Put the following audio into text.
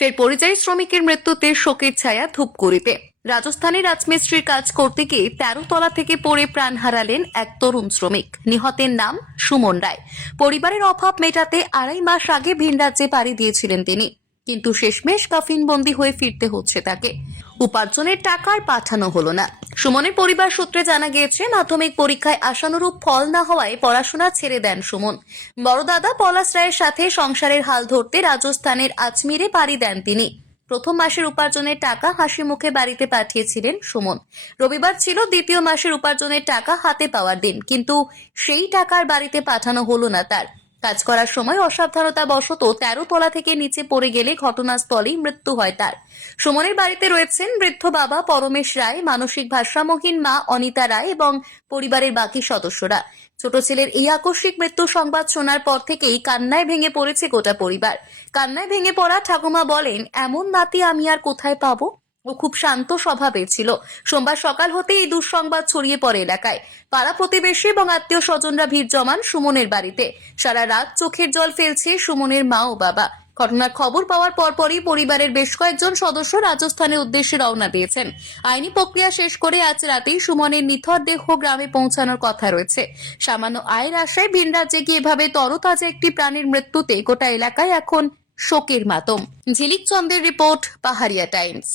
ফের পরিযায়ী শ্রমিকের মৃত্যুতে শোকের ছায়া ধূপগুড়িতে। রাজস্থানের রাজমিস্ত্রির কাজ করতে গিয়ে 13 তলা থেকে পড়ে প্রাণ হারালেন এক তরুণ শ্রমিক। নিহতের নাম সুমন রায়। পরিবারের অভাব মেটাতে 2.5 মাস আগে ভিন রাজ্যে পাড়ি দিয়েছিলেন তিনি, কিন্তু শেষমেশ কাফিনবন্দি হয়ে ফিরতে হচ্ছে তাকে। উপার্জনের টাকা আর পাঠানো হলো না। সুমনের পরিবার সূত্রে জানা গিয়েছে, মাধ্যমিক পরীক্ষায় আশানুরূপ ফল না হওয়ায় পড়াশোনা ছেড়ে দেন সুমন। বড় দাদা পলাশ রায়ের সাথে সংসারের হাল ধরতে রাজস্থানের আজমিরে পাড়ি দেন তিনি। প্রথম মাসের উপার্জনের টাকা হাসি মুখে বাড়িতে পাঠিয়েছিলেন সুমন। রবিবার ছিল দ্বিতীয় মাসের উপার্জনের টাকা হাতে পাওয়ার দিন, কিন্তু সেই টাকার বাড়িতে পাঠানো হলো না তার। কাজ করার সময় অসাবধানতা বশত 13 তলা থেকে নিচে পড়ে গেলে ঘটনাস্থলেই মৃত্যু হয় তার। সুমনের বাড়িতে রয়েছেন বৃদ্ধ বাবা পরমেশ রায়, মানসিক ভারসাম্যহীন মা অনিতা রায় এবং পরিবারের বাকি সদস্যরা। ছোট ছেলের এই আকস্মিক মৃত্যু সংবাদ শোনার পর থেকেই কান্নায় ভেঙে পড়েছে গোটা পরিবার। কান্নায় ভেঙে পড়া ঠাকুমা বলেন, এমন নাতি আমি আর কোথায় পাবো। ও খুব শান্ত স্বভাবের ছিল। সোমবার সকাল হতে এই দুঃসংবাদ ছড়িয়ে পড়ে এলাকায়। পাড়া প্রতিবেশী এবং আত্মীয় স্বজনরা ভিড় জমান সুমনের বাড়িতে। সারা রাত চোখের জল ফেলছে সুমনের মা ও বাবা। ঘটনার খবর পাওয়ার পরপরই পরিবারের বেশ কয়েকজন সদস্য রাজস্থানের উদ্দেশ্যে রওনা দিয়েছেন। আইনি প্রক্রিয়া শেষ করে আজ রাতেই সুমনের নিথর দেহ গ্রামে পৌঁছানোর কথা রয়েছে। সামান্য আয়ের আশায় ভিন রাজ্যে গিয়ে এভাবে তরতাজা একটি প্রাণীর মৃত্যুতে গোটা এলাকায় এখন শোকের মাতম। ঝিলিক চন্দ্রের রিপোর্ট, পাহাড়িয়া টাইমস।